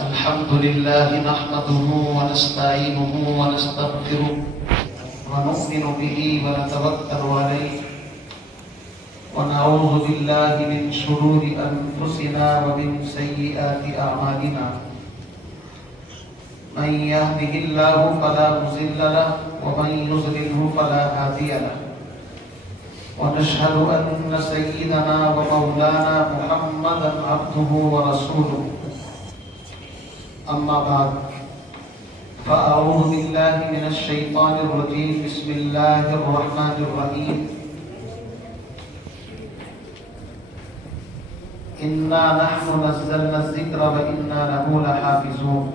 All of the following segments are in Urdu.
الحمد لله نحمده ونستعينه ونستغفره ونؤمن به ونتوكل عليه ونعوذ بالله من شرور أنفسنا ومن سيئات أعمالنا من يهده الله فلا مضل له ومن يضلله فلا هادي له ونشهد أن سيدنا ومولانا محمدا عبده ورسوله أما بعد فأعوذ بالله من الشيطان الرجيم بسم الله الرحمن الرحيم إنا نحن نزلنا الذكر وإنا له لحافظون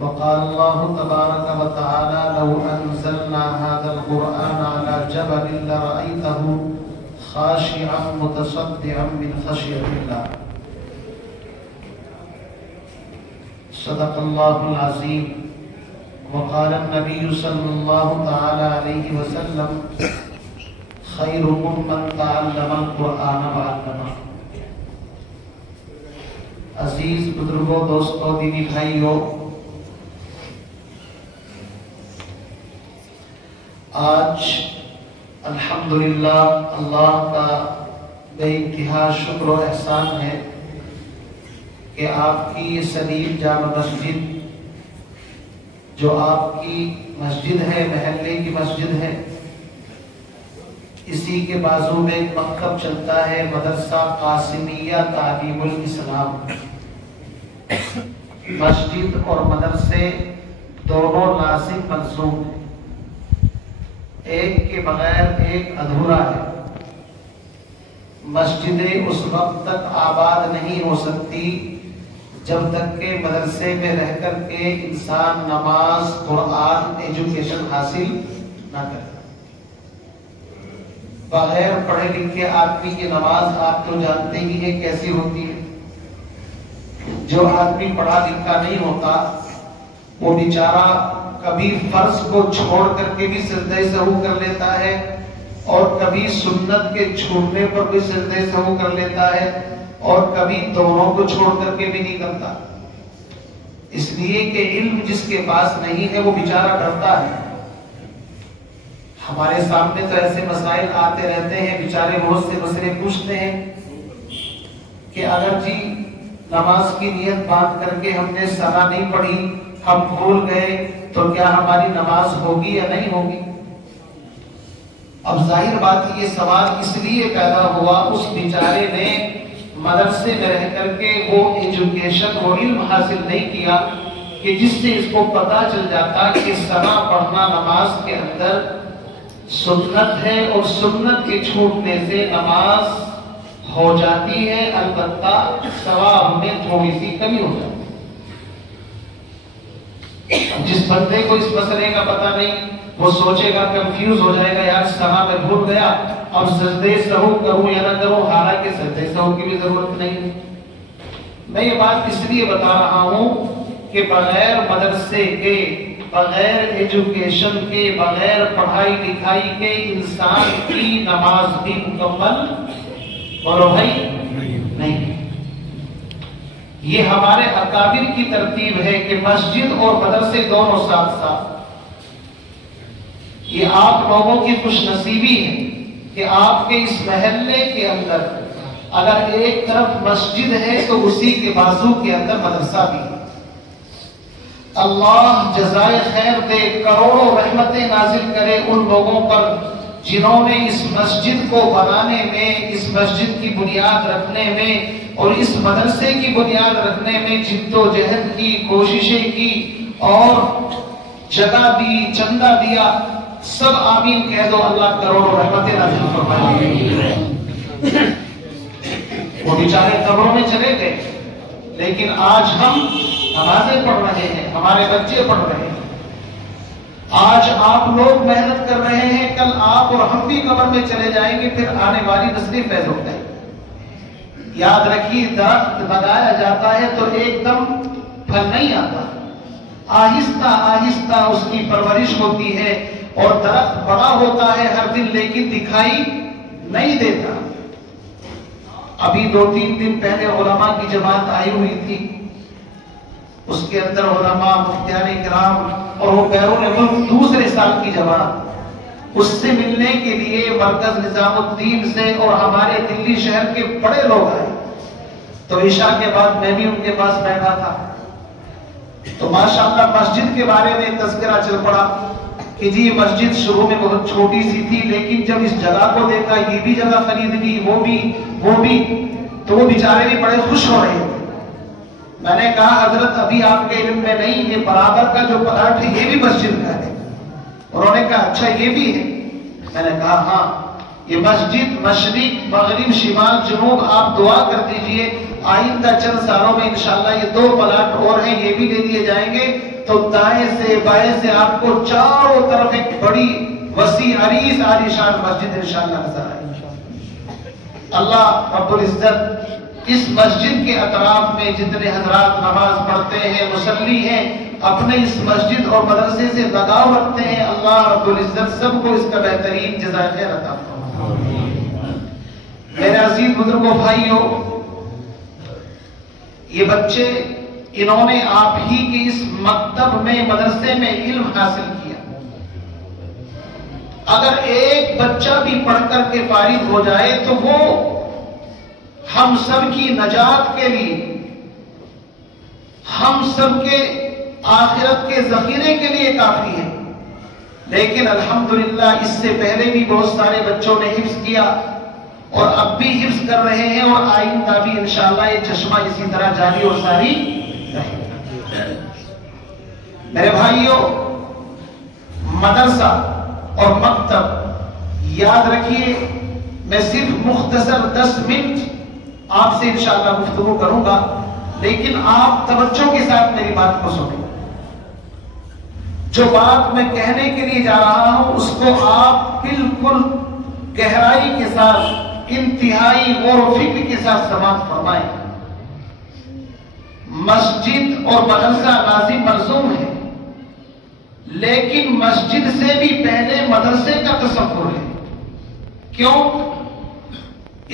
وقال الله تبارك وتعالى لو أنزلنا هذا القرآن على جبل لرأيته خاشعا متصدعا من خشية الله صدق الله العظيم وقال النبي صلى الله تعالى عليه وسلم خيركم من تعلم القرآن وعلمه. عزیز بزرگوں، دوستوں، دینی بھائیوں، آج الحمدللہ اللہ کا بے انتہا شکر و احسان ہے کہ آپ کی یہ سلیم جامع مسجد جو آپ کی مسجد ہے، محلے کی مسجد ہے، اسی کے بازو میں ایک مکتب چلتا ہے، مدرسہ قاسمیہ تعلیم الاسلام. مسجد اور مدرسے دونوں لازم ملزوم ہیں، ایک کے بغیر ایک ادھورا ہے. مسجدیں اس وقت تک آباد نہیں ہو سکتی جب تک کہ مدرسے میں رہ کر کے انسان نماز، قرآن، ایجوکیشن حاصل نہ کرے. بغیر پڑھے لکھے آدمی کی نماز آپ تو جانتے ہی ہیں کیسی ہوتی ہے. جو آدمی پڑھا لکھا نہیں ہوتا وہ بیچارہ کبھی فرض کو چھوڑ کر کے بھی سجدہ سہو کر لیتا ہے اور کبھی سنت کے چھوڑنے پر بھی سجدہ سہو کر لیتا ہے اور کبھی دونوں کو چھوڑ کر کے بھی نہیں کرتا، اس لیے کہ علم جس کے پاس نہیں ہے وہ بیچارہ ڈرتا ہے. ہمارے سامنے تو ایسے مسائل آتے رہتے ہیں، بیچارے بہت سے مسئلے پوچھتے ہیں کہ اگر جی نماز کی نیت باندھ کر کے ہم نے ثنا نہیں پڑھی، ہم بھول گئے، تو کیا ہماری نماز ہوگی یا نہیں ہوگی؟ اب ظاہر بات یہ سوال اس لیے پیدا ہوا، اس بیچارے نے مدرسے میں رہ کر کے وہ ایجوکیشن، وہ علم حاصل نہیں کیا کہ جس سے اس کو پتا چل جاتا کہ ثنا پڑھنا نماز کے اندر سنت ہے اور سنت کے چھوٹنے سے نماز ہو جاتی ہے، البتہ ثواب میں تھوڑی سی کمی ہو جاتی ہے. جس بندے کو اس مسئلے کا پتہ نہیں وہ سوچے گا، کنفیوز ہو جائے گا، یار ثنا میں بھول گیا، اب سجدے سہو کروں یا نہ کروں، حالانکہ سجدے سہو کی بھی ضرورت نہیں. میں یہ بات اس لیے بتا رہا ہوں کہ بغیر مدرسے کے، بغیر ایجوکیشن کے، بغیر پڑھائی لکھائی کے انسان کی نماز بھی مکمل بولو بھائی نہیں. یہ ہمارے اکابر کی ترتیب ہے کہ مسجد اور مدرسے دونوں ساتھ ساتھ. یہ آپ لوگوں کی خوش نصیبی ہے کہ آپ کے اس محلے کے اندر اگر ایک طرف مسجد ہے تو اسی کے بازو کے اندر مدرسہ بھی ہے. اللہ جزائے خیر دے، کروڑوں رحمتیں نازل کرے ان لوگوں پر جنہوں نے اس مسجد کو بنانے میں، اس مسجد کی بنیاد رکھنے میں اور اس مدرسے کی بنیاد رکھنے میں جد و جہد کی، کوششیں کی اور جگہ دی، چندہ دیا. سب آمین کہہ دو، اللہ کروڑوں رحمتیں نازل فرمائے. وہ بیچارے قبروں میں چلے گئے، لیکن آج ہم نمازیں پڑھ رہے ہیں، ہمارے بچے پڑھ رہے ہیں. آج آپ لوگ محنت کر رہے ہیں، کل آپ اور ہم بھی قبر میں چلے جائیں گے، پھر آنے والی نسلیں فیض ہو جائیں. یاد رکھیے، درخت لگایا جاتا ہے تو ایک دم پھل نہیں آتا، آہستہ آہستہ اس کی پرورش ہوتی ہے اور درخت بڑا ہوتا ہے ہر دن، لیکن دکھائی نہیں دیتا. ابھی 2-3 دن پہلے علماء کی جماعت آئی ہوئی تھی، اس کے اندر علماء مفتیان کرام اور وہ بیرون ملک دوسرے سال کی جماعت، اس سے ملنے کے لیے مرکز نظام الدین سے اور ہمارے دلی شہر کے بڑے لوگ آئے۔ تو عشاء کے بعد میں بھی ان کے پاس بیٹھا تھا، تو ماشاءاللہ مسجد کے بارے میں تذکرہ چل پڑا کہ جی مسجد شروع میں بہت چھوٹی سی تھی، لیکن جب اس جگہ کو دیکھا، یہ بھی جگہ خرید لی، وہ بھی، تو وہ بیچارے بھی بڑے خوش ہو رہے تھے۔ میں نے کہا حضرت ابھی آپ کے علم میں نہیں، یہ برابر کا جو پلاٹ ہے یہ بھی مسجد کا ہے۔ انہوں نے کہا اچھا یہ بھی ہے؟ میں نے کہا ہاں، یہ مسجد مشرق مغرب شمال جنوب آپ دعا کر دیجئے، آئندہ چند سالوں میں انشاءاللہ یہ 2 پلاٹ اور ہیں، یہ بھی لے لیے جائیں گے، تو دائیں سے بائیں سے آپ کو چاروں طرف ایک بڑی وسیع عریض عالیشان مسجد انشاءاللہ نظر آئے۔ اللہ رب العزت اس مسجد کے اطراف میں جتنے حضرات نماز پڑھتے ہیں، مصلی ہیں، اپنے اس مسجد اور مدرسے سے لگاؤ رکھتے ہیں، اللہ رب العزت سب کو اس کا بہترین جزائے خیر عطا فرمائے۔ میرے عزیز بزرگوں بھائیوں، یہ بچے انہوں نے آپ ہی کے اس مکتب میں مدرسے میں علم حاصل کیا۔ اگر ایک بچہ بھی پڑھ کر کے فارغ ہو جائے تو وہ ہم سب کی نجات کے لیے، ہم سب کے آخرت کے ذخیرے کے لیے کافی ہے۔ لیکن الحمدللہ اس سے پہلے بھی بہت سارے بچوں نے حفظ کیا اور اب بھی حفظ کر رہے ہیں، اور آئندہ بھی انشاءاللہ یہ چشمہ اسی طرح جاری اور ساری رہے۔ میرے بھائیوں، مدرسہ اور مکتب یاد رکھیے، میں صرف مختصر 10 منٹ آپ سے انشاءاللہ گفتگو کروں گا، لیکن آپ توجہ کے ساتھ میری بات کو سنیں۔ جو بات میں کہنے کے لیے جا رہا ہوں اس کو آپ بالکل گہرائی کے ساتھ، انتہائی غور و فکر کے ساتھ سماعت فرمائیں۔ مسجد اور مدرسہ لازم ملزوم ہے، لیکن مسجد سے بھی پہلے مدرسے کا تصور ہے۔ کیوں؟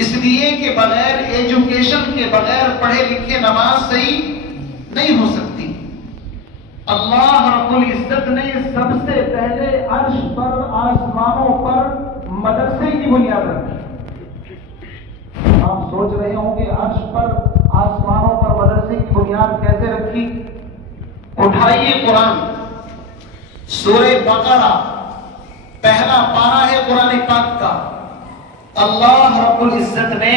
اس لیے کہ بغیر ایجوکیشن کے، بغیر پڑھے لکھے نماز صحیح نہیں ہو سکتی۔ اللہ رب العزت نے سب سے پہلے عرش پر، آسمانوں پر مدرسے کی بنیاد رکھی۔ آپ سوچ رہے ہوں کہ عرش پر، آسمانوں پر مدرسے کی بنیاد کیسے رکھی؟ اٹھائیے قرآن، سورہ بقرہ، پہلا پارہ ہے قرآن پاک کا۔ اللہ رب العزت نے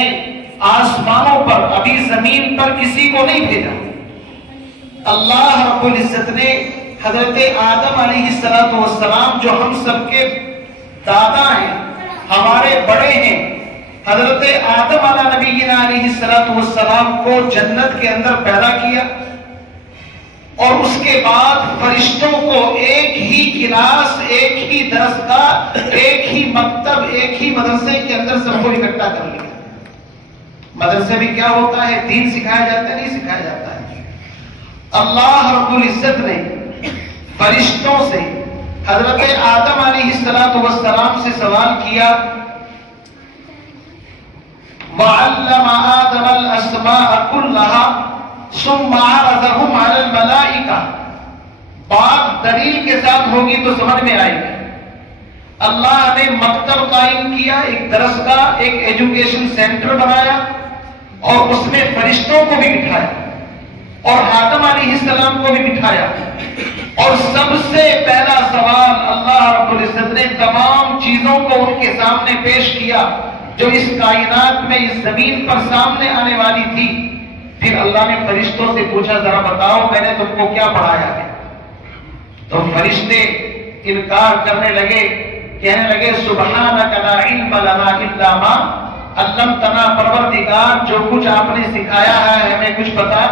آسمانوں پر، ابھی زمین پر کسی کو نہیں بھیجا۔ اللہ رب العزت نے حضرت آدم علیہ السلام جو ہم سب کے دادا ہیں، ہمارے بڑے ہیں، حضرت آدم علیہ السلام کو جنت کے اندر پیدا کیا، اور اس کے بعد فرشتوں کو ایک ہی کلاس، ایک ہی درسگاہ، ایک ہی مکتب، ایک ہی مدرسے کے اندر سب کو اکٹھا کر لیا۔ مدرسے میں کیا ہوتا ہے؟ دین سکھایا جاتا ہے؟ نہیں سکھایا جاتا ہے۔ اللہ رب العزت نے فرشتوں سے حضرت آدم علیہ السلام سے سوال کیا، وَعَلَّمَ آدَمَ الْأَسْمَاءَ كُلَّهَا ثُمَّ عَرَضَهُمْ عَلَى الْمَلَائِكَةِ۔ بات دلیل کے ساتھ ہوگی تو سمجھ میں آئے گی۔ اللہ نے مکتب قائم کیا، ایک درسگاہ، ایک ایجوکیشن سینٹر بنایا، اور اس میں فرشتوں کو بھی بٹھایا اور آدم علیہ السلام کو بھی بٹھایا، اور سب سے پہلا سوال اللہ رب العزت نے تمام چیزوں کو ان کے سامنے پیش کیا جو اس کائنات میں، اس زمین پر سامنے آنے والی تھی۔ پھر اللہ نے فرشتوں سے پوچھا، ذرا بتاؤ میں نے تم کو کیا پڑھایا ہے؟ تو فرشتے انکار کرنے لگے، کہنے لگے سبحانک لا علم لنا الا ما علمتنا، پروردگار جو کچھ آپ نے سکھایا ہے ہمیں کچھ پتا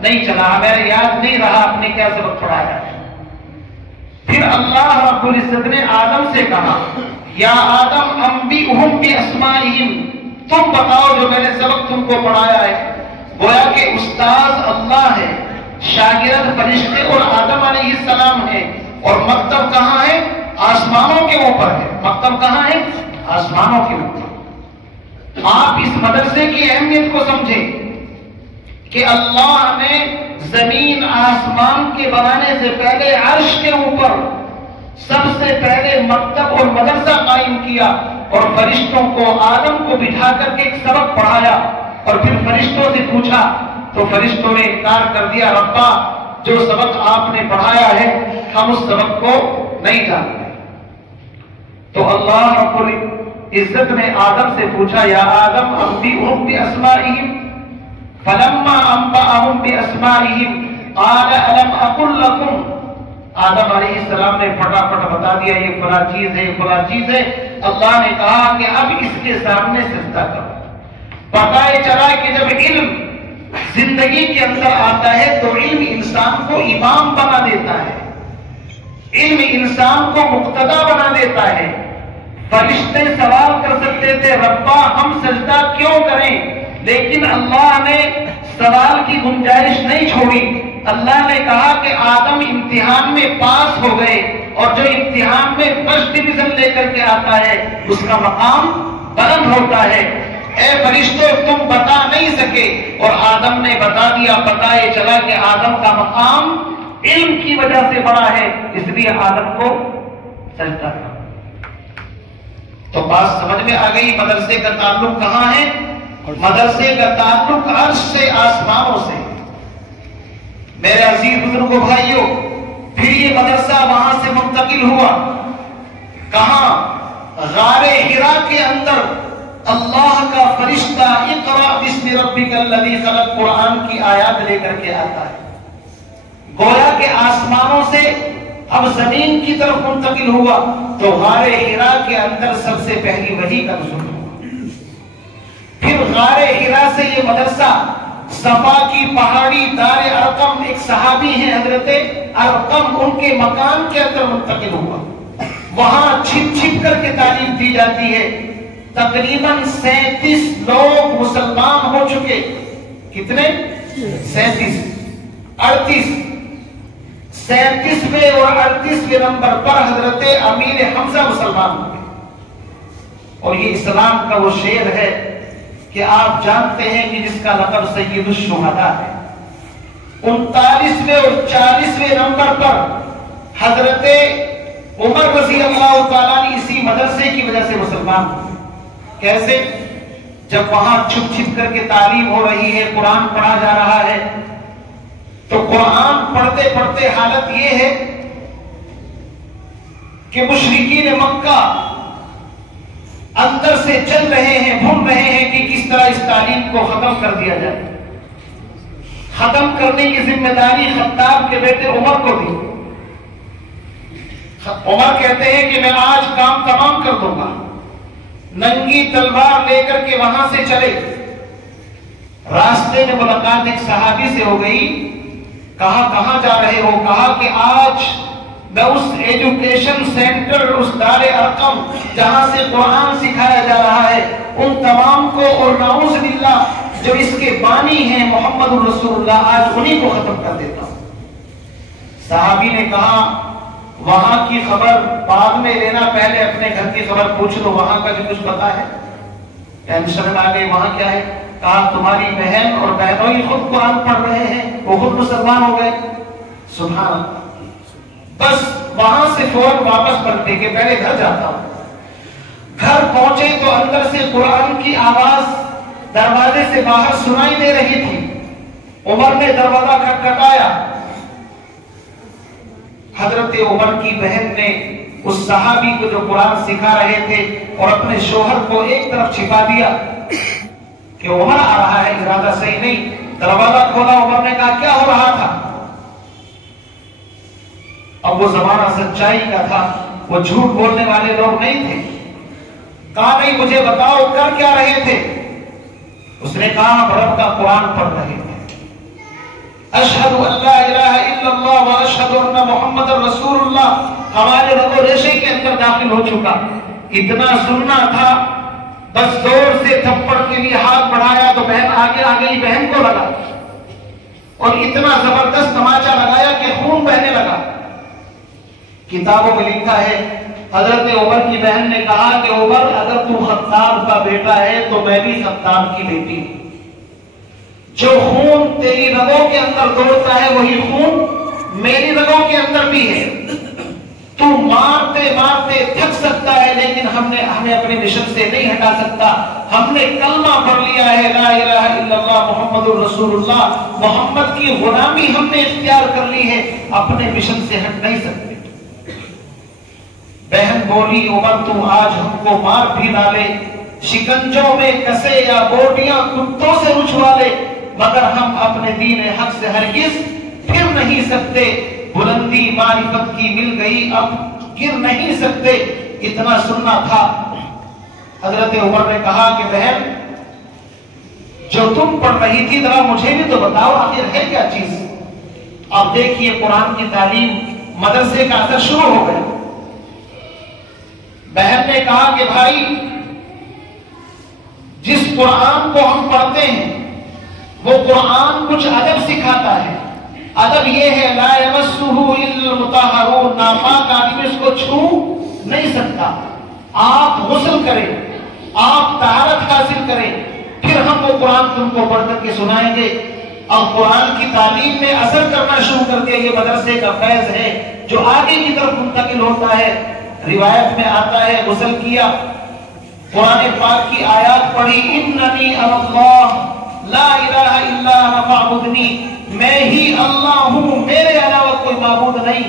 نہیں چلا، ہمیں یاد نہیں رہا آپ نے کیا سبق پڑھایا ہے۔ پھر اللہ رب العزت نے آدم سے کہا، یا آدم انبئہم باسمائہم، تم بتاؤ جو میں نے سبق تم کو پڑھایا ہے۔ گویا کہ استاذ اللہ ہے، شاگرد فرشتے اور آدم علیہ السلام ہے، اور مکتب کہاں ہے؟ آسمانوں کے اوپر ہے۔ مکتب کہاں ہے؟ آسمانوں کے اوپر۔ آپ اس مدرسے کی اہمیت کو سمجھیں کہ اللہ نے زمین آسمان کے بنانے سے پہلے عرش کے اوپر سب سے پہلے مکتب اور مدرسہ قائم کیا اور فرشتوں کو آدم کو بٹھا کر کے ایک سبق پڑھایا اور پھر فرشتوں سے پوچھا تو فرشتوں نے انکار کر دیا، ربا جو سبق آپ نے پڑھایا ہے ہم اس سبق کو نہیں جانتے۔ تو اللہ رب العزت نے آدم سے پوچھا، یا آدم انبئہم باسمائہم فلما انبأہم باسمائہم قال الم اقل لکم۔ آدم علیہ السلام نے فٹافٹ بتا دیا یہ فلاں چیز ہے، فلاں چیز ہے۔ اللہ نے کہا کہ اب اس کے سامنے سجدہ کرو۔ پتہ چلا کہ جب علم زندگی کے اندر آتا ہے تو علم انسان کو امام بنا دیتا ہے، علم انسان کو مقتدا بنا دیتا ہے۔ فرشتے سوال کر سکتے تھے ربا ہم سجدہ کیوں کریں، لیکن اللہ نے سوال کی گنجائش نہیں چھوڑی۔ اللہ نے کہا کہ آدم امتحان میں پاس ہو گئے اور جو امتحان میں فرسٹ ڈویژن لے کر کے آتا ہے اس کا مقام بلند ہوتا ہے۔ اے فرشتوں تم بتا نہیں سکے اور آدم نے بتا دیا، پتہ یہ چلا کہ آدم کا مقام علم کی وجہ سے بڑا ہے، اس لیے آدم کو سجدہ کرا۔ تو بات سمجھ میں آ گئی مدرسے کا تعلق کہاں ہے؟ مدرسے کا تعلق عرش سے، آسمانوں سے۔ میرے عزیز بزرگوں بھائیوں، پھر یہ مدرسہ وہاں سے منتقل ہوا کہاں؟ غار حرا کے اندر اللہ کا فرشتہ اقرأ باسم ربک الذی خلق قرآن کی آیات لے کر کے آتا ہے۔ گویا کہ آسمانوں سے اب زمین کی طرف منتقل ہوا تو غار حرا کے اندر سب سے پہلی وحی کا نزول ہوا۔ پھر غار حرا سے یہ مدرسہ صفا کی پہاڑی دار ارقم، ایک صحابی ہیں حضرت ارقم، ان کے مکان کے اندر منتقل ہوا۔ وہاں چھپ چھپ کر کے تعلیم دی جاتی ہے۔ تقریباً 37 لوگ مسلمان ہو چکے۔ کتنے؟ 37 37ویں اور 38ویں نمبر پر حضرت امیر حمزہ مسلمان ہوئے۔ اور یہ اسلام کا وہ شیر ہے کہ آپ جانتے ہیں کہ جس کا لقب سید الشہداء ہے۔ 39ویں اور 40ویں نمبر پر حضرت عمر رضی اللہ تعالیٰ نے اسی مدرسے کی وجہ سے مسلمان ہوئے۔ کیسے؟ جب وہاں چھپ چھپ کر کے تعلیم ہو رہی ہے، قرآن پڑھا جا رہا ہے، تو قرآن پڑھتے پڑھتے حالت یہ ہے کہ مشرکین مکہ اندر سے چل رہے ہیں، بھول رہے ہیں کہ کس طرح اس تعلیم کو ختم کر دیا جائے۔ ختم کرنے کی ذمہ داری خطاب کے بیٹے عمر کو دی۔ عمر کہتے ہیں کہ میں آج کام تمام کر دوں گا۔ ننگی تلوار لے کر کے وہاں سے چلے۔ راستے میں ملاقات ایک صحابی سے ہو گئی۔ کہا کہاں جا رہے ہو؟ کہا کہ آج میں اس ایجوکیشن سینٹر، اس دار ارقم جہاں سے قرآن سکھایا جا رہا ہے، ان تمام کو اور نعوذ باللہ جو اس کے بانی ہیں محمد رسول اللہ، آج انہی کو ختم کر دیتا ہوں۔ صحابی نے کہا وہاں کی خبر بعد میں لینا، پہلے اپنے گھر کی خبر پوچھ لو، وہاں کا جو کچھ پتا ہے۔ ٹینشن آ گئی، وہاں کیا ہے؟ کہا تمہاری بہن اور بہنوں ہی خود قرآن پڑھ رہے ہیں، وہ خود مسلمان ہو گئے۔ سبحان اللہ۔ بس وہاں سے فوراً واپس پلٹے کہ پہلے گھر جاتا ہوں۔ گھر پہنچے تو اندر سے قرآن کی آواز دروازے سے باہر سنائی دے رہی تھی۔ عمر نے دروازہ کھٹکھٹایا۔ حضرت عمر کی بہن نے اس صحابی کو جو قرآن سکھا رہے تھے اور اپنے شوہر کو ایک طرف چھپا دیا کہ عمر آ رہا ہے، ارادہ صحیح نہیں۔ دروازہ کھولا، عمر نے کہا کیا ہو رہا تھا؟ اب وہ زمانہ سچائی کا تھا، وہ جھوٹ بولنے والے لوگ نہیں تھے۔ کہا نہیں مجھے بتاؤ کر کیا رہے تھے؟ اس نے کہا ہم رب کا قرآن پڑھ رہے تھے۔ اشہد ان لا الہ الا اللہ و اشہد ان محمد رسول اللہ ہمارے رگ و ریشے کے اندر داخل ہو چکا۔ اتنا سننا تھا، بس زور سے تھپڑ کے لیے ہاتھ بڑھایا تو بہن آگے آ گئی، بہن کو لگا اور اتنا زبردست تماچا لگایا کہ خون بہنے لگا۔ کتابوں میں لکھا ہے حضرت عمر کی بہن نے کہا کہ عمر اگر تو خطاب کا بیٹا ہے تو میں بھی خطاب کی بیٹی ہوں۔ جو خون تیری رگوں کے اندر دوڑتا ہے وہی خون میری رگوں کے اندر بھی ہے. تو مارتے مارتے تھک سکتا ہے لیکن ہمیں اپنے مشن سے نہیں ہٹا سکتا. ہم نے کلمہ پڑھ لیا ہے لا الہ الا اللہ محمد الرسول اللہ, محمد کی غلامی ہم نے اختیار کر لی ہے, اپنے مشن سے ہٹ نہیں سکتے. بہن بولی عمر تو آج ہم کو مار بھی ڈالے, شکنجوں میں کسے یا بوٹیاں کتوں سے رچوا لے, مگر ہم اپنے دین حق سے ہرگز پھر نہیں سکتے. بلندی معرفت کی مل گئی اب گر نہیں سکتے. اتنا سننا تھا. حضرت عمر نے کہا کہ بہن جو تم پڑھ رہی تھی ذرا مجھے بھی تو بتاؤ آخر ہے کیا چیز. اب دیکھیے قرآن کی تعلیم مدرسے کا اثر شروع ہو گیا. بہن نے کہا کہ بھائی جس قرآن کو ہم پڑھتے ہیں وہ قرآن کچھ ادب سکھاتا ہے. ادب یہ ہے لا یمسہ الا المطہرون, ناپاک آدمی اس کو چھو نہیں سکتا. آپ غسل کریں, آپ طہارت حاصل کریں, پھر ہم وہ قرآن تم کو پڑھ کر کے سنائیں گے. اب قرآن کی تعلیم میں اثر کرنا شروع کر دیا. یہ مدرسے کا فیض ہے جو آگے کی طرف منتقل ہوتا ہے. روایت میں آتا ہے غسل کیا, قرآن پاک کی آیات پڑھی, اننی اللہ لا الہ الا انا فاعبدنی, میں ہی اللہ ہوں میرے علاوہ کوئی معبود نہیں.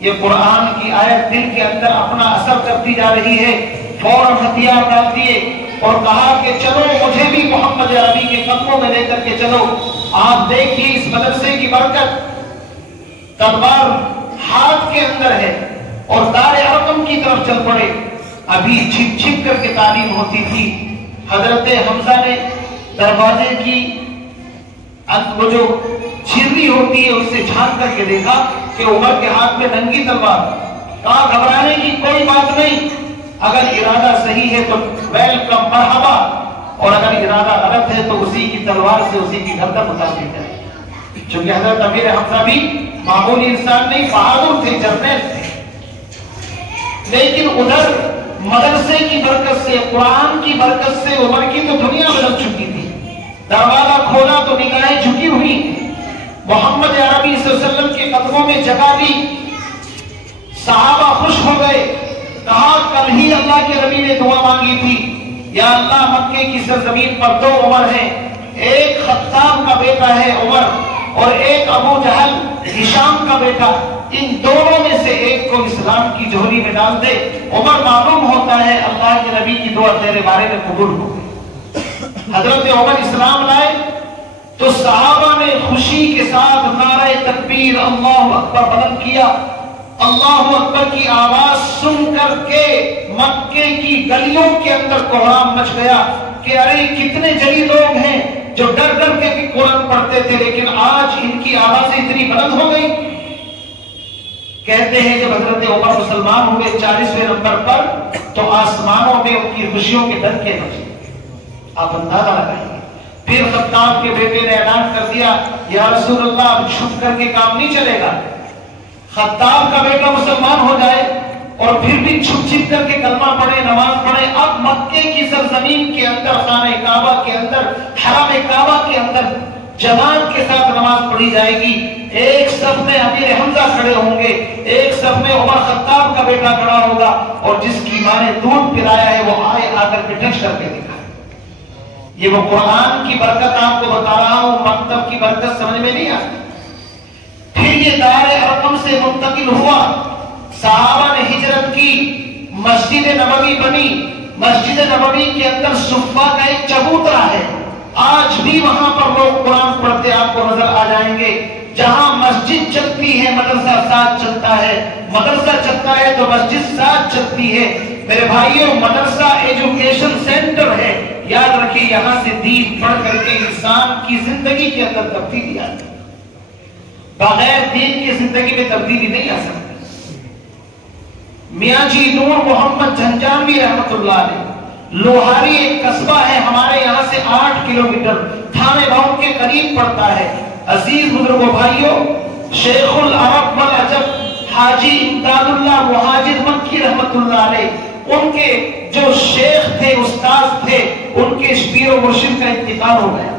یہ قرآن کی آیت دل کے اندر اپنا اثر کرتی جا رہی ہے. فوراً ہتھیار ڈال دیے اور کہا کہ چلو مجھے بھی محمد عربی کے قدموں میں لے کر کے چلو. آپ دیکھیے اس مدرسے کی برکت. تلوار ہاتھ کے اندر ہے اور دار ارقم کی طرف چل پڑے. ابھی چھپ چھپ کر کے تعلیم ہوتی تھی. حضرت حمزہ نے دروازے کی وہ جو چھری ہوتی ہے اس سے جھانک کر کے دیکھا کہ عمر کے ہاتھ میں ننگی تلوار. کہا گھبرانے کی کوئی بات نہیں, اگر ارادہ صحیح ہے تو ویلکم مرحبا, اور اگر ارادہ غلط ہے تو اسی کی تلوار سے اسی کی گردن اتار دیتا ہے. چونکہ حضرت امیر حمزہ بھی معمولی انسان نہیں, بہادر تھے, جرنیل تھے. لیکن ادھر مدرسے کی برکت سے, قرآن کی برکت سے عمر کی تو دنیا بدل چکی تھی. دروازہ کھولا تو نگاہیں جھکی ہوئی, محمد عربی صلی اللہ علیہ وسلم کے قدموں میں جگہ دی. صحابہ خوش ہو گئے. کہا کل ہی اللہ کے نبی نے دعا مانگی تھی, یا اللہ مکے کی سرزمین پر دو عمر ہیں, ایک خطاب کا بیٹا ہے عمر اور ایک ابو جہل ہشام کا بیٹا, ان دونوں میں سے ایک کو اسلام کی جھولی میں ڈال دے. عمر معلوم ہوتا ہے اللہ کے نبی کی دعا تیرے بارے میں قبول ہو گئی. حضرت عمر اسلام لائے تو صحابہ نے خوشی کے ساتھ نعرہ تکبیر اللہ اکبر بلند کیا. اللہ اکبر کی آواز سن کر کے مکے کی گلیوں کے اندر کوہرام مچ گیا کہ ارے کتنے جلی لوگ ہیں جو ڈر ڈر کے بھی قرآن پڑھتے تھے, لیکن آج ان کی آوازیں اتنی بلند ہو گئی. کہتے ہیں جب حضرت عمر مسلمان ہوئے 40ویں نمبر پر تو آسمانوں میں ان کی خوشیوں کے ڈنکے بجے. آپ اندازہ لگائیے. پھر خطاب کے بیٹے نے اعلان کر دیا یا رسول اللہ اب چھپ کر کے کام نہیں چلے گا. خطاب کا بیٹا مسلمان ہو جائے اور پھر بھی چھپ چھپ کر کے کلمہ پڑھے, نماز پڑھے. اب مکے کی سرزمین کے اندر, خانہ کعبہ کے اندر, حرم کعبہ کے اندر جماعت کے ساتھ نماز پڑھی جائے گی. ایک صف میں امیر حمزہ کھڑے ہوں گے, ایک صف میں عمر خطاب کا بیٹا کھڑا ہوگا, اور جس کی ماں نے دودھ پلایا ہے وہ آئے آ کر کے ٹچ کر کے دکھائے. یہ وہ قرآن کی برکت آپ کو بتا رہا ہوں, مکتب کی برکت سمجھ میں نہیں آتی. پھر یہ دار ارقم سے منتقل ہوا, صحابہ نے ہجرت کی, مسجد نبوی بنی. مسجد نبوی کے اندر صفہ کا ایک چبوترا ہے, آج بھی وہاں پر لوگ قرآن پڑھتے آپ کو نظر آ جائیں گے. جہاں مسجد چلتی ہے مدرسہ ساتھ چلتا ہے, مدرسہ چلتا ہے تو مسجد ساتھ چلتی ہے. میرے بھائیوں مدرسہ ایجوکیشن سینٹر ہے, یاد رکھیے یہاں سے دین پڑھ کر کے انسان کی زندگی کے اندر تبدیلی آتی ہے. بغیر دین کی زندگی میں تبدیلی نہیں آ سکتی. میاں جی نور محمد جھنجانوی رحمت اللہ علیہ, لوہاری ایک قصبہ ہے ہمارے یہاں سے 8 کلومیٹر, تھانے باؤں کے قریب پڑتا ہے. عزیز بزرگوں بھائیوں, شیخ العرب والعجب حاجی امداد اللہ مہاجر مکی رحمت اللہ علیہ, ان کے جو شیخ تھے, استاد تھے, ان کے پیر و مرشد کا انتقال ہو گیا.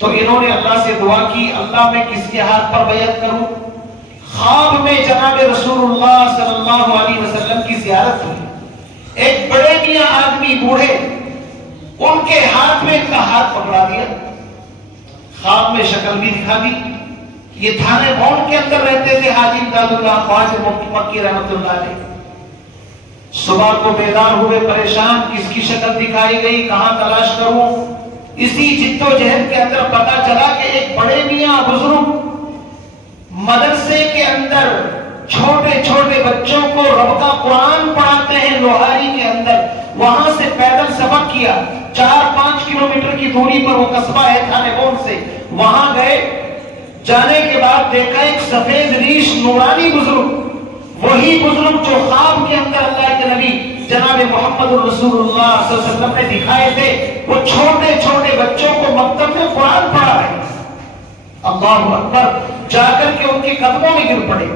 تو انہوں نے اللہ سے دعا کی اللہ میں کس کے ہاتھ پر بیعت کروں؟ خواب میں جناب رسول اللہ صلی اللہ علیہ وسلم کی زیارت ہوئی، ایک بڑے میاں آدمی بوڑھے، ان کے ہاتھ میں ان کا ہاتھ پکڑا دیا، خواب میں شکل بھی دکھا دی۔ یہ تھانے بون کے اندر رہتے تھے حاجی امداد اللہ خواجہ مکی رحمۃ اللہ علیہ۔ صبح کو بیدار ہوئے پریشان، کس کی شکل دکھائی گئی، کہاں تلاش کروں؟ اسی جد و جہد کے اندر پتا چلا کہ ایک بڑے میاں بزرگ مدرسے کے اندر چھوٹے چھوٹے بچوں کو رب کا قرآن پڑھاتے ہیں لوہاری کے اندر، وہاں سے پیدل سفر کیا، 4-5 کلومیٹر کی دوری پر وہ قصبہ ہے تھانے بون سے، وہاں گئے، جانے کے بعد دیکھا ایک سفید ریش نورانی بزرگ، وہی بزرگ جو خواب کے اندر اللہ کے نبی جناب محمد رسول اللہ صلی اللہ علیہ وسلم نے دکھائے تھے، وہ چھوٹے چھوٹے بچوں کو مکتب میں قرآن پڑھا رہے ہیں۔ اللہ اکبر، جا کر کے ان کے قدموں میں گر پڑے۔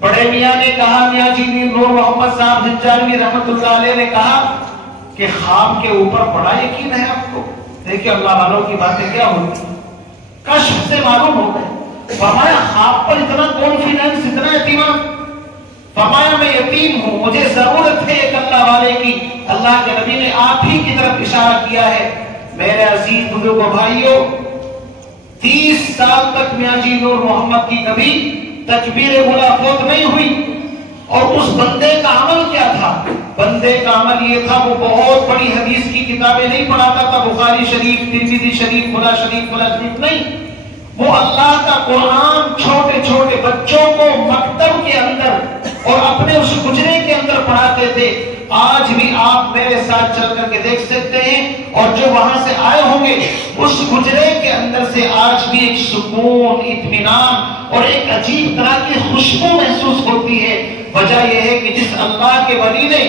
بڑے میاں نے کہا، میاں جی نور محمد صاحب زنجانوی رحمۃ اللہ علیہ نے کہا کہ خواب کے اوپر بڑا یقین ہے آپ کو؟ دیکھیں اللہ والوں کی باتیں کیا ہوتی ہیں، کشف سے معلوم ہو گئے۔ فرمایا خواب پر اتنا کانفیڈنس، اتنا اعتماد؟ فرمایا میں یتیم ہوں، مجھے ضرورت ہے ایک اللہ والے کی۔ اللہ کے نبی نے آپ ہی کی طرف اشارہ کیا ہے۔ میرے عزیز بزرگوں بھائیوں، 30 سال تک میاں جی نور محمد کی کبھی تکبیر اولیٰ فوت نہیں ہوئی، اور اس بندے کا عمل کیا تھا؟ بندے کا عمل یہ تھا، وہ بہت بڑی حدیث کی کتابیں نہیں پڑھاتا تھا، بخاری شریف، ترمذی شریف، فلاں شریف، فلاں شریف نہیں، وہ اللہ کا قرآن چھوٹے چھوٹے بچوں کو مکتب کے اندر اور اپنے اس حجرے کے اندر پڑھاتے تھے۔ آج بھی آپ میرے ساتھ چل کر کے دیکھ سکتے ہیں، اور جو وہاں سے آئے ہوں گے اس حجرے کے اندر سے آج بھی ایک سکون، اطمینان اور ایک عجیب طرح کی خوشبو محسوس ہوتی ہے۔ وجہ یہ ہے کہ جس اللہ کے ولی نے،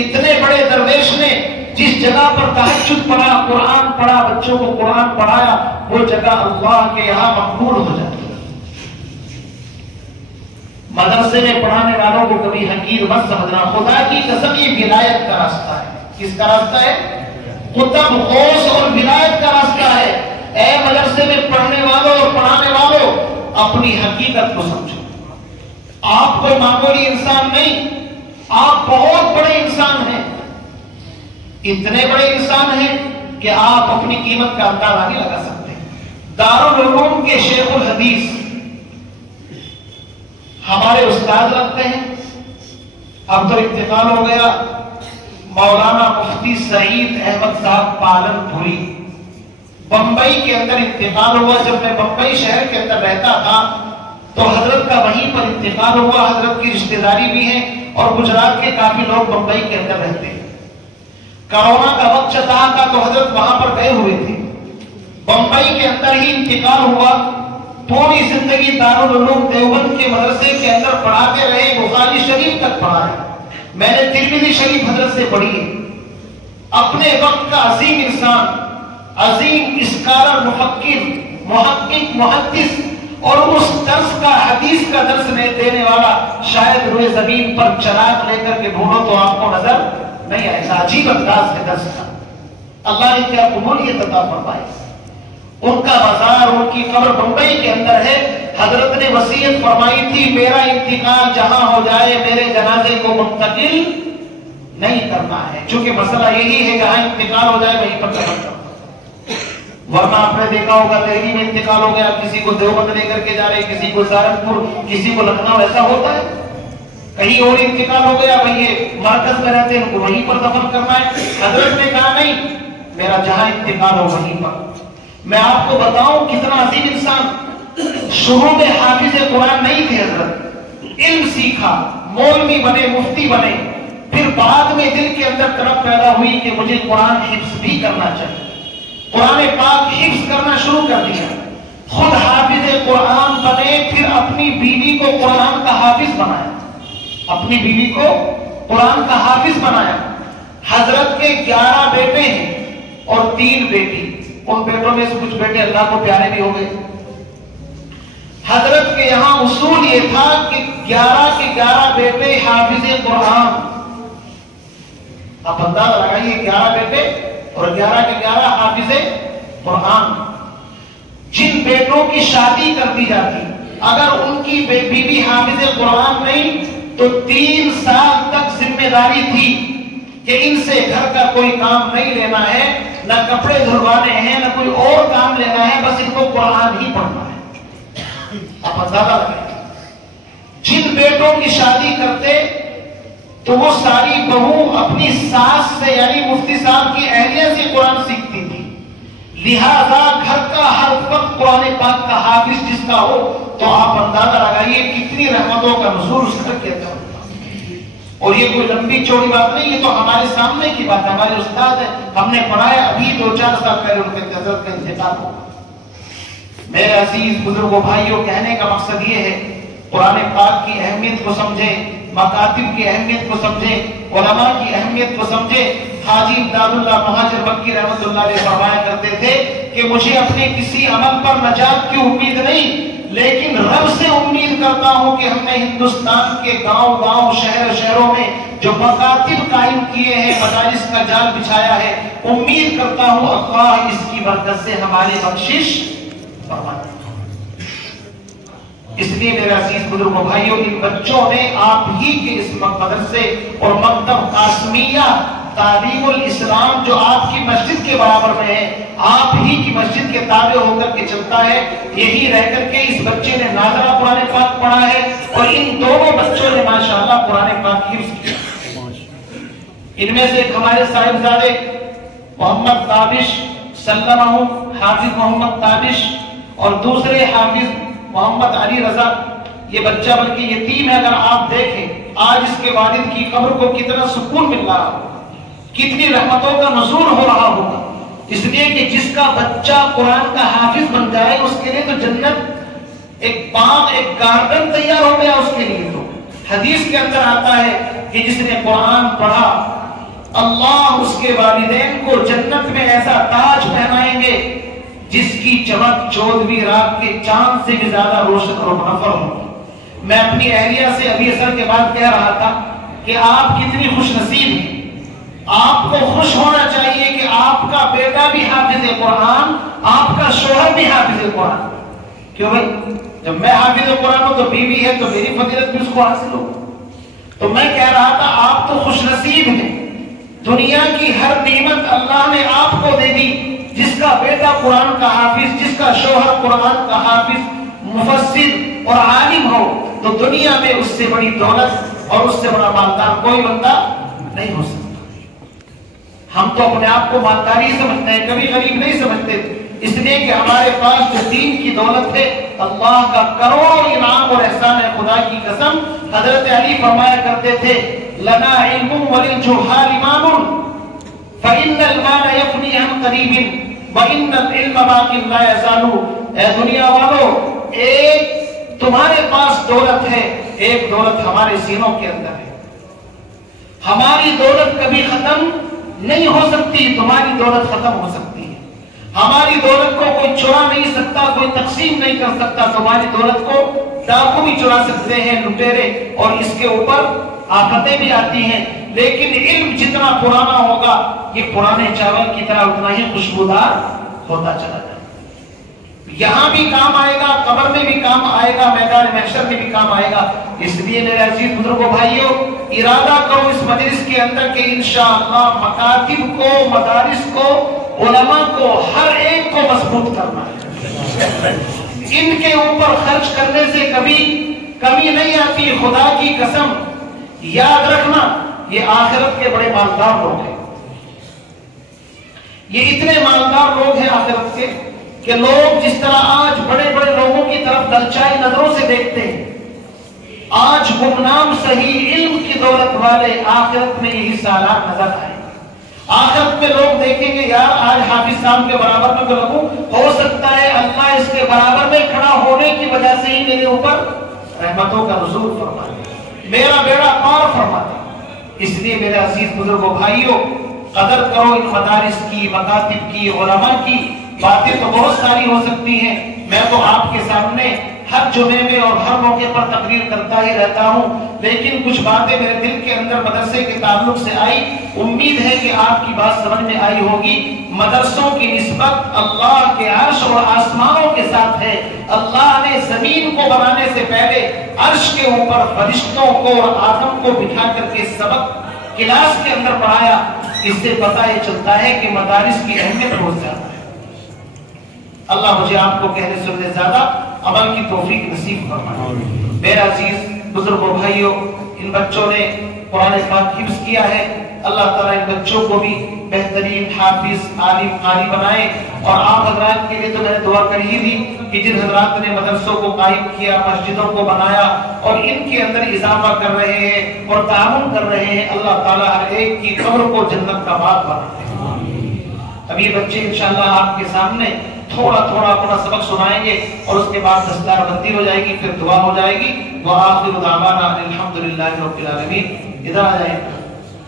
اتنے بڑے درویش نے جس جگہ پر تہجد پڑھا، قرآن پڑھا، بچوں کو قرآن پڑھایا، وہ جگہ اللہ کے یہاں مقبول ہو جاتی ہے۔ مدرسے میں پڑھانے والوں کو کبھی حقیر مت سمجھنا، خدا کی قسم یہ ولایت کا راستہ ہے۔ کس کا راستہ ہے؟ قطب غوث اور ولایت کا راستہ ہے۔ اے مدرسے میں پڑھنے والوں اور پڑھانے والوں، اپنی حقیقت کو سمجھو۔ آپ کوئی معمولی انسان نہیں، آپ بہت بڑے انسان ہیں، اتنے بڑے انسان ہیں کہ آپ اپنی قیمت کا اندازہ نہیں لگا سکتے۔ دارالعلوم کے شیخ الحدیث ہمارے استاد لگتے ہیں، اب تو انتقال ہو گیا، مولانا مفتی سعید احمد صاحب پالن پوری، بمبئی کے اندر انتقال ہوا۔ جب میں بمبئی شہر کے اندر رہتا تھا تو حضرت کا وہیں پر انتقال ہوا۔ حضرت کی رشتہ داری بھی ہے اور گجرات کے کافی لوگ بمبئی کے اندر رہتے ہیں۔ کرونا کا وقت چلا تھا تو حضرت وہاں پر گئے ہوئے تھے، بمبئی کے اندر ہی انتقال ہوا۔ پوری زندگی دارالعلوم دیوبند کے مدرسے کے اندر پڑھاتے رہے، بخاری شریف تک پڑھائے، میں نے ترمذی شریف حضرت سے پڑھی ہے۔ اپنے وقت کا عظیم انسان، عظیم اسکالر، مفکر، محقق، محدث، اور اس درس کا، حدیث کا درس دینے والا شاید روئے زمین پر چراغ لے کر کے ڈھونڈو تو آپ کو نظر نہیں آئے گا۔ عجیب انداز ہے درس کا، اللہ نے کیا قبولیت عطا فرمائی۔ ان کا بازار، ان کی قبر بمبئی کے اندر ہے۔ حضرت نے وصیت فرمائی تھی، میرا انتقال جہاں ہو جائے میرے جنازے کو منتقل نہیں کرنا ہے، چونکہ مسئلہ یہی ہے جہاں انتقال ہو جائے وہیں پر دفن کرنا۔ ورنہ آپ نے دیکھا ہوگا دہلی میں انتقال ہو گیا، کسی کو دیوبند لے کر کے جا رہے، کسی کو سہارنپور، کسی کو لکھنؤ، ایسا ہوتا ہے۔ کہیں اور انتقال ہو گیا، بھئی یہ مرکز میں رہتے ہیں، ان کو وہیں پر دفن کرنا ہے۔ حضرت نے کہا نہیں، میرا جہاں انتقال ہو وہیں پر۔ میں آپ کو بتاؤں کتنا عظیم انسان، شروع میں حافظ قرآن نہیں تھے حضرت، علم سیکھا، مولوی بنے، مفتی بنے، پھر بعد میں دل کے اندر طرف پیدا ہوئی کہ مجھے قرآن حفظ بھی کرنا چاہیے، قرآن پاک حفظ کرنا شروع کر دیا، خود حافظ قرآن بنے، پھر اپنی بیوی کو قرآن کا حافظ بنایا، اپنی بیوی کو قرآن کا حافظ بنایا۔ حضرت کے 11 بیٹے ہیں اور 3 بیٹی، ان بیٹوں میں سے کچھ بیٹے اللہ کو پیارے بھی ہو گئے۔ حضرت کے یہاں اصول یہ تھا کہ 11 کے 11 بیٹے حافظ قرآن۔ اب اندازہ لگائیے، 11 بیٹے اور 11 کے 11 حافظ قرآن۔ کی شادی کر دی جاتی، اگر ان کی بیوی حافظ قرآن نہیں تو 3 سال تک ذمہ داری تھی کہ ان سے گھر کا کوئی کام نہیں لینا ہے، نہ کپڑے دھلوانے ہیں، نہ کوئی اور کام لینا ہے، بس ان کو قرآن ہی پڑھنا ہے۔ آپ اندازہ لگائیں، جن بیٹوں کی شادی کرتے تو وہ ساری بہو اپنی ساس سے یعنی مفتی صاحب کی اہلیہ سے قرآن سیکھتی تھی، لہذا گھر کا ہر وقت قرآن پاک کا حافظ جس کا ہو تو آپ اندازہ لگائیے کتنی رحمتوں کا نزول اس گھر کے اندر۔ اور یہ کوئی لمبی چوڑی بات نہیں، یہ تو ہمارے سامنے کی بات ہے، ہمارے استاد ہیں، ہم نے پڑھایا، ابھی 2-4 سال پہلے ان کے حضرت کا انتقال ہوا۔ میرے عزیز بزرگوں بھائیوں، کہنے کا مقصد یہ ہے قرآن پاک کی اہمیت کو سمجھیں، مکاتب کی اہمیت کو سمجھیں، علماء کی اہمیت کو سمجھیں۔ حاجی امداد اللہ مہاجر مکی رحمۃ اللہ علیہ فرمایا کرتے تھے کہ مجھے اپنے کسی عمل پر نجات کی امید نہیں، لیکن رب سے امید کرتا ہوں کہ ہم نے ہندوستان کے گاؤں شہروں میں جو مکاتب قائم کیے ہیں، مدارس کا جال بچھایا ہے، امید کرتا ہوں اللہ اس کی برکت سے ہماری بخشش فرمائے۔ اس لیے میرے عزیز بزرگوں بھائیوں، ان بچوں نے آپ ہی کے اس مدرسے اور مکتب قاسمیہ تعلیم الاسلام جو آپ کی مسجد کے برابر میں ہے، آپ ہی کی مسجد کے تابع ہو کر کے چلتا ہے، یہی رہ کر کے اس بچے نے ناظرہ قرآن پاک پڑھا ہے اور ان دونوں بچوں نے ماشاءاللہ قرآن پاک حفظ کیا۔ ان میں سے ایک ہمارے صاحبزادے محمد تابش سلمہ حافظ محمد تابش اور دوسرے حافظ محمد علی رضا، یہ بچہ بلکہ یتیم ہے۔ اگر آپ دیکھیں آج اس کے والد کی قبر کو کتنا سکون مل رہا ہو، کتنی رحمتوں کا نزول ہو رہا ہوگا، اس لیے کہ جس کا بچہ قرآن کا حافظ بن جائے اس کے لیے تو جنت ایک باغ ایک گارڈن تیار ہو گیا اس کے لیے۔ تو حدیث کے اندر آتا ہے کہ جس نے قرآن پڑھا اللہ اس کے والدین کو جنت میں ایسا تاج پہنائیں گے جس کی چمک 14ویں رات کے چاند سے بھی زیادہ روشن اور منور ہوگی۔ میں اپنی اہلیہ سے ابھی اثر کے بعد کہہ رہا تھا کہ آپ کتنی خوش نصیب ہیں، آپ کو خوش ہونا چاہیے کہ آپ کا بیٹا بھی حافظ قرآن، آپ کا شوہر بھی حافظ قرآن۔ کیوں بھائی؟ جب میں حافظ قرآن ہوں تو بیوی ہے تو میری فضیلت بھی اس کو حاصل ہو۔ تو میں کہہ رہا تھا آپ تو خوش نصیب ہیں، دنیا کی ہر نعمت اللہ نے آپ کو دے دی، جس کا بیٹا قرآن کا حافظ، جس کا شوہر قرآن کا حافظ، مفسر اور عالم ہو، تو دنیا میں اس سے بڑی دولت اور اس سے بڑا مالدار کوئی بندہ نہیں ہو سکتا۔ ہم تو اپنے آپ کو مالدار ہی سمجھتے ہیں، کبھی غریب نہیں سمجھتے، اس لیے کہ ہمارے پاس جو دین کی دولت ہے اللہ کا کروڑوں انعام اور احسان ہے۔ خدا کی قسم حضرت علی فرمایا کرتے تھے لنا علم وللجہال مال فإن المال يفني عن قریب وإن العلم باق لا يزال۔ اے دنیا والو، ایک تمہارے پاس دولت ہے، ایک دولت ہمارے سینوں کے اندر ہے، ہماری دولت کبھی ختم نہیں ہو سکتی، تمہاری دولت ختم ہو سکتی ہے، ہماری دولت کو کوئی چرا نہیں سکتا، کوئی تقسیم نہیں کر سکتا، تمہاری دولت کو ڈاکو بھی چرا سکتے ہیں، لٹیرے، اور اس کے اوپر آفتیں بھی آتی ہیں، لیکن علم جتنا پرانا ہوگا یہ پرانے چاول کی طرح اتنا ہی خوشبودار ہوتا چلا جائے، یہاں بھی کام آئے گا، قبر میں بھی کام آئے گا، میدان محشر میں بھی کام آئے گا۔ اس لیے میرے عزیز بزرگوں بھائیوں، ارادہ کرو اس مجلس کے اندر کہ انشاءاللہ مکاتب کو، مدارس کو، علماء کو، ہر ایک کو مضبوط کرنا ہے۔ ان کے اوپر خرچ کرنے سے کبھی کمی نہیں آتی، خدا کی قسم یاد رکھنا یہ آخرت کے بڑے مالدار لوگ ہیں، یہ اتنے مالدار لوگ ہیں آخرت کے کہ لوگ جس طرح آج بڑے بڑے لوگوں کی طرف للچائی نظروں سے دیکھتے ہیں، آج گمنام صحیح علم کی دولت والے آخرت میں یہی سالات نظر آئے۔ آخرت میں لوگ دیکھیں گے یار آج حافظ صاحب کے برابر میں تو لگوں، ہو سکتا ہے اللہ اس کے برابر میں کھڑا ہونے کی وجہ سے ہی میرے اوپر رحمتوں کا نزول فرما دے، میرا بیڑا پار فرما دے۔ اس لیے میرے عزیز بزرگوں بھائیوں، قدر کرو ان مدارس کی، مکاتب کی، علماء کی۔ باتیں تو بہت ساری ہو سکتی ہیں، میں تو آپ کے سامنے ہر جمعے میں اور ہر موقع پر تقریر کرتا ہی رہتا ہوں، لیکن کچھ باتیں میرے دل کے اندر مدرسے کے تعلق سے آئی، امید ہے کہ آپ کی بات سمجھ میں آئی ہوگی۔ مدرسوں کی نسبت اللہ کے عرش اور آسمانوں کے ساتھ ہے۔ اللہ نے زمین کو بنانے سے پہلے عرش کے اوپر فرشتوں کو اور آدم کو بٹھا کر کے سبق کلاس کے اندر پڑھایا۔ اس سے پتہ یہ چلتا ہے کہ مدارس کی اہمیت بہت زیادہ ہے۔ اللہ مجھے آپ کو کہنے سننے زیادہ عمل کی توفیق نصیب فرمائے۔ میرے عزیز بزرگوں بھائیوں، ان بچوں نے قرآن پاک حفظ کیا ہے، اللہ تعالیٰ ان بچوں کو بھی بہترین حافظ عالم قاری بنائے۔ اور آپ حضرات کے لیے تو میں نے دعا کر ہی دی کہ جن حضرات نے مدرسوں کو قائم کیا، مسجدوں کو بنایا اور ان کے اندر اضافہ کر رہے ہیں اور تعاون کر رہے ہیں، اللہ تعالیٰ ہر ایک کی قبر کو جنت کا باغ بنائے۔ اب یہ بچے انشاءاللہ آپ کے سامنے تھوڑا تھوڑا اپنا سبق سنائیں گے اور اس کے بعد دستار بندی ہو جائے گی، پھر دعا ہو جائے گی۔ وآخر دعوانا الحمدللہ رب العالمین۔ ادھر آ جائیں۔